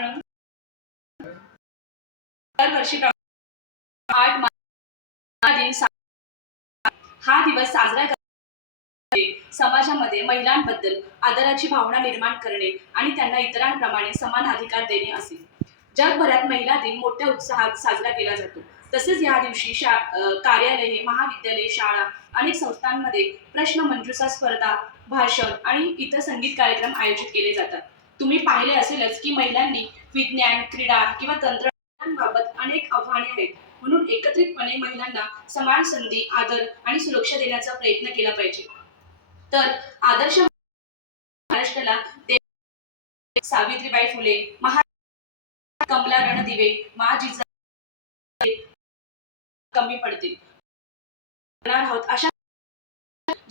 आपण दरवर्षी 8 मार्च हा दिवस साजरा करणे समाजामध्ये महिलांबद्दल आदराची भावना निर्माण करणे आणि त्यांना इतरांप्रमाणे समान अधिकार देणे असेल. जगभरात महिला दिन मोठ्या उत्साहात साजरा केला जातो. तसेच या दिवशी कार्यालये, महाविद्यालये, शाळा, अनेक संस्थांमध्ये प्रश्नमंजुषा स्पर्धा, भाषण आणि इतर संगीत कार्यक्रम आयोजित केले जातात. तुम्ही पाहिले असेलच की महिलांनी विज्ञान, क्रीडा किंवा तंत्रज्ञानाबाबत अनेक आव्हाने आहेत. म्हणून एकत्रितपणे महिलांना समान संधी, आदर आणि सुरक्षा देण्याचा प्रयत्न केला पाहिजे. तर आदर्श महाराष्ट्राला सावित्रीबाई फुले, कमला रणदिवे, मा जिजाऊ कमी पडतील आहोत अशा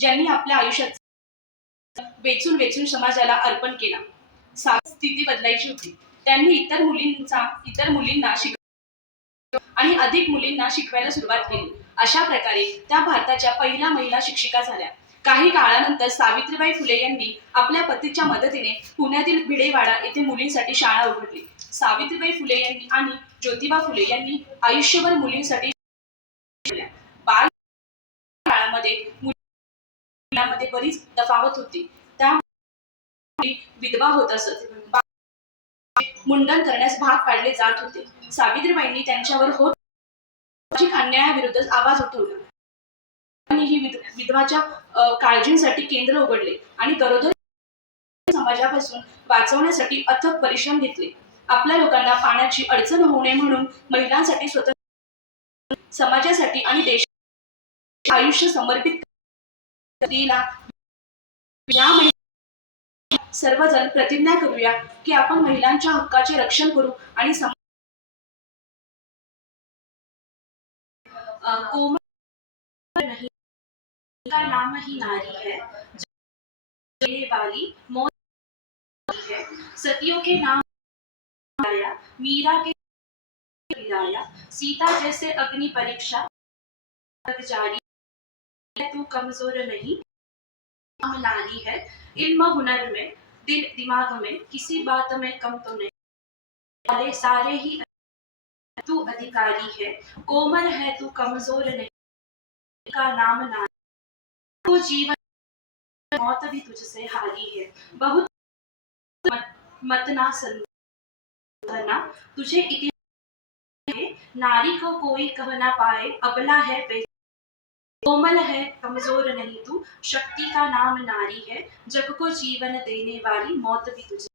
ज्यांनी आपल्या आयुष्यात वेचून वेचून समाजाला अर्पण केला. स्थिती बदलायची होती. त्यांनी इतर मुलींना आणि अधिक मुलींना शिकवायला सुरुवात केली. अशा प्रकारे त्या भारताच्या पहिल्या महिला शिक्षिका झाल्या. काही काळानंतर सावित्रीबाई फुले यांनी आपल्या पतीच्या मदतीने पुण्यातील भिडेवाडा येथे मुलींसाठी शाळा उघडली. सावित्रीबाई फुले यांनी आणि ज्योतिबा फुले यांनी आयुष्यभर मुलींसाठी बाल काळामध्ये मुलांमध्ये बरीच तफावत होती. त्यामुळे विधवा होत असत. मुंडन करण्यास भाग पाडले जात होते. सावित्रीबाईंनी त्यांच्यावर होत अन्यायाविरुद्ध आवाज उठवला आणि ही विधवाच्या काळजीसाठी केंद्र उघडले आणि गरोदर समाजापासून वाचवण्यासाठी अथक परिश्रम घेतले. आपल्या लोकांना पाण्याची अडचण होऊ नये म्हणून महिलांसाठी स्वतंत्र समाजासाठी आणि देशाचे आयुष्य समर्पित केला. सर्वजण प्रतिज्ञा करूया की आपण महिलांच्या हक्काचे रक्षण करू आणि कोमल नहीं का नाम ही नारी है, जीने वाली मौत है, सतियों के नाम आया, मीरा के लाया, सीता जैसे अग्नि परीक्षा जारी है, तू कमजोर नहीं हम नारी है, इल्म हुनर में दिल दिमाग में किसी बात में कम तो नहीं, वाले सारे ही तू अधिकारी है, कोमल है तू कमजोर नहीं का नाम नारी, तो जीवन मौत भी तुझसे हारी है, बहुत मत ना संधना तुझे इतिहास है, नारी को कोई कह ना पाए अबला है कोमल है कमजोर नहीं तू, शक्ति का नाम नारी है, जग को जीवन देने वाली मौत भी तुझे